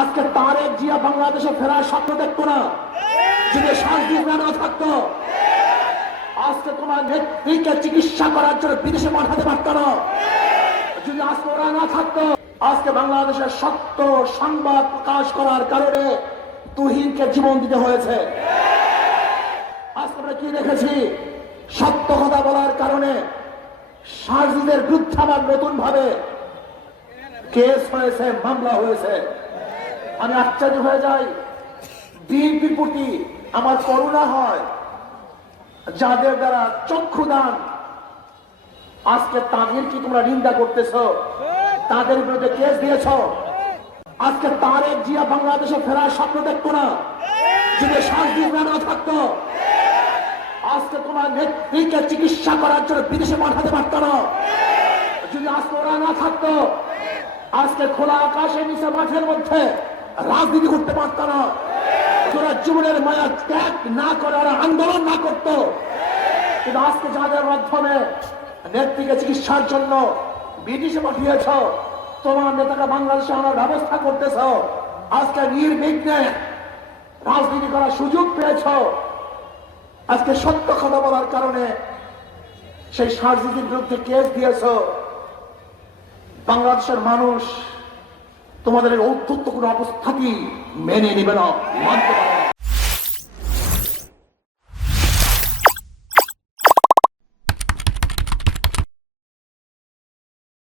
আজকে তারেক জিয়া বাংলাদেশে ফেরার স্বপ্ন দেখতো না যদি শান্তি না থাকতো। আজকে তোমার নেত্রীকে চিকিৎসা করার জন্য বিদেশে পাঠাতে পারত না যদি আজকে ওরা না থাকতো। আজকে বাংলাদেশের সত্য সংবাদ প্রকাশ করার কারণে তুহিনকে জীবন দিতে হয়েছে। আজকে আমরা কি দেখেছি, সত্য কথা বলার কারণে সাজিদের বিরুদ্ধে আবার নতুন ভাবে কেস হয়েছে, মামলা হয়েছে। আমি আশ্চর্য হয়ে যাই, বিএনপির প্রতি আমার করুণা হয়, যাদের দ্বারা চক্ষুদান আজকে তাদের কি তোমরা নিন্দা করতেছ, তাদের বিরুদ্ধে কেস দিয়েছ। আজকে তারেক জিয়া বাংলাদেশে ফেরার স্বপ্ন দেখতো না যদি শান্তি না থাকতো। আজকে তোমার নেত্রীকে চিকিৎসা করার জন্য বিদেশে পাঠাতে পারত না যদি আজকে ওরা না থাকতো। আজকে খোলা আকাশের নিচে মাঠের মধ্যে রাজনীতি করতে পারত না। তোরা জীবনের মায়া ত্যাগ না করে ওরা আন্দোলন না করতো। কিন্তু আজকে যাদের মাধ্যমে নেত্রীকে চিকিৎসার জন্য বিদেশে পাঠিয়েছ, তোমার নেতাকে বাংলাদেশে আনার ব্যবস্থা করতেছ, আজকে নির্বিঘ্নে রাজনীতি করার সুযোগ পেয়েছ। আজকে সত্য কথা বলার কারণে সেই রাজনীতির বিরুদ্ধে কেস দিয়েছ। বাংলাদেশের মানুষ তোমাদের ঔদ্ধত্য কোনো অবস্থাতেই মেনে নেবে না, মানতে পারবে না।